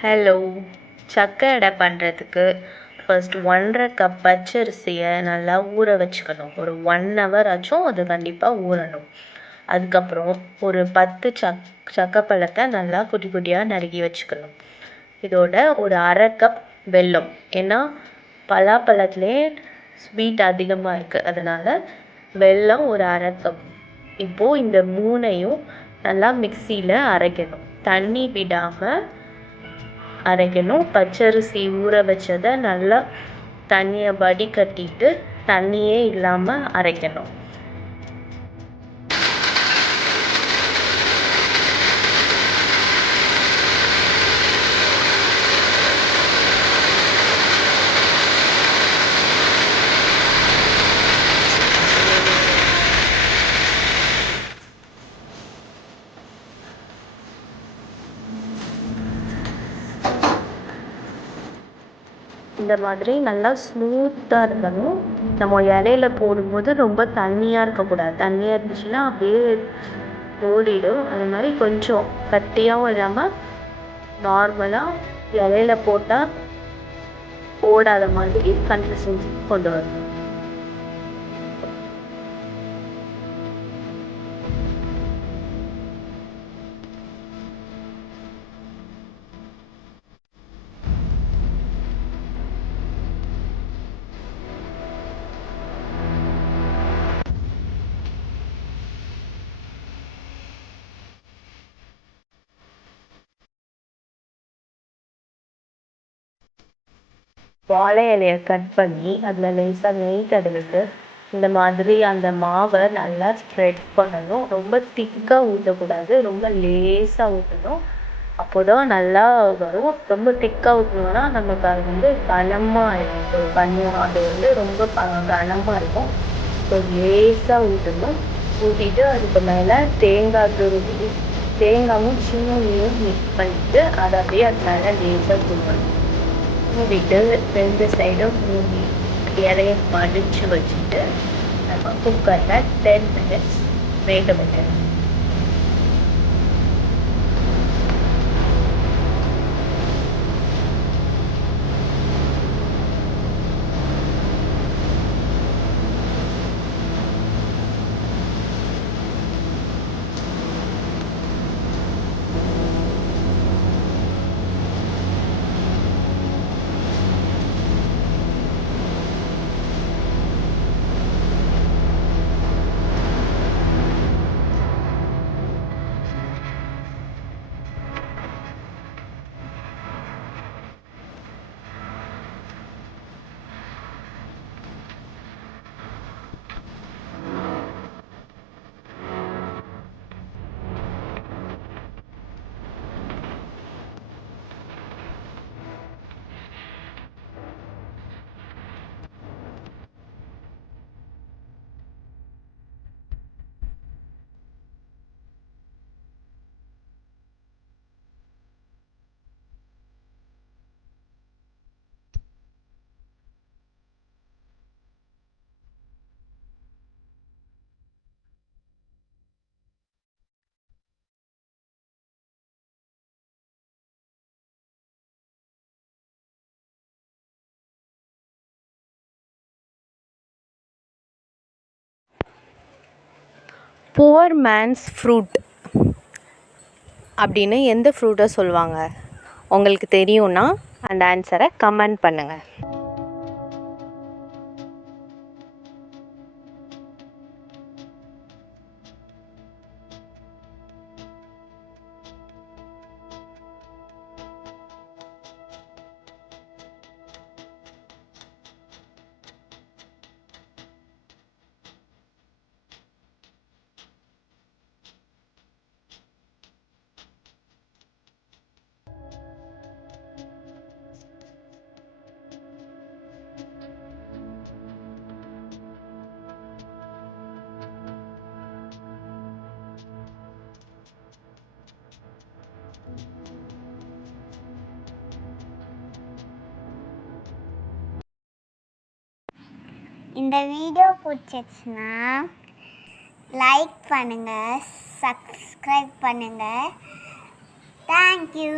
Hello. சக்கை அடை பண்ணுறதுக்கு ஃபர்ஸ்ட் 1½ கப் பச்சரிசியை நல்லா ஊற வச்சுக்கணும். ஒரு 1 ஹவர் ஆச்சும் அது கண்டிப்பாக ஊறணும். அதுக்கப்புறம் ஒரு 10 சக்கைப்பழத்தை நல்லா குட்டி குட்டியாக நறுக்கி வச்சுக்கணும். இதோட ஒரு 1/2 கப் வெல்லம். ஏன்னா பலாப்பழத்துலேயே ஸ்வீட் அதிகமாக இருக்குது, அதனால் வெல்லம் ஒரு 1/2 கப். இப்போது இந்த 3ஐயும் நல்லா மிக்சியில் அரைக்கணும். தண்ணி விடாமல் அரைக்கணும். பச்சரிசி ஊற வச்சதை நல்லா தண்ணியை வடிகட்டிட்டு தண்ணியே இல்லாமல் அரைக்கணும். இந்த மாதிரி நல்லா ஸ்மூத்தாக இருக்கணும். நம்ம இலையில போடும்போது ரொம்ப தண்ணியாக இருக்கக்கூடாது. தண்ணியாக இருந்துச்சுன்னா அப்படியே ஓடிடும். அது மாதிரி கொஞ்சம் கட்டியாகவும் இல்லாமல் நார்மலாக இலையில போட்டால் ஓடாத மாதிரி கன்சிஸ்டன்சி கொண்டு வரணும். வாழை இலையை கட் பண்ணி அதில் லேசாக நெய் தடவிட்டு இந்த மாதிரி அந்த மாவை நல்லா ஸ்ப்ரெட் பண்ணணும். ரொம்ப திக்காக ஊற்றக்கூடாது, ரொம்ப லேசாக ஊற்றணும். அப்போ தான் நல்லா வரும். ரொம்ப திக்காக ஊற்றணுன்னா நமக்கு அது கனமாக இருக்கும். அது ரொம்ப கனமாக இருக்கும். ஸோ லேசாக ஊற்றணும். ஊற்றிட்டு அதுக்கு மேலே தேங்காய் துருவி தேங்காயும் சீனியும் மிக்ஸ் பண்ணிவிட்டு அதை அப்படியே அது மேலே லேசாக தூவணும். மூடிட்டு 2 சைடும் மூடி இலையை மடித்து வச்சுட்டு நம்ம குக்கரில் 10 மினிட்ஸ் வேக வைக்கணும். புவர் மேன்ஸ் ஃப்ரூட் அப்படின்னு எந்த ஃப்ரூட்டை சொல்லுவாங்க? உங்களுக்கு தெரியும்னா அந்த ஆன்சரை கமெண்ட் பண்ணுங்கள். இந்த வீடியோ பிடிச்சிச்சுன்னா லைக் பண்ணுங்கள், சப்ஸ்கிரைப் பண்ணுங்கள். தேங்க்யூ.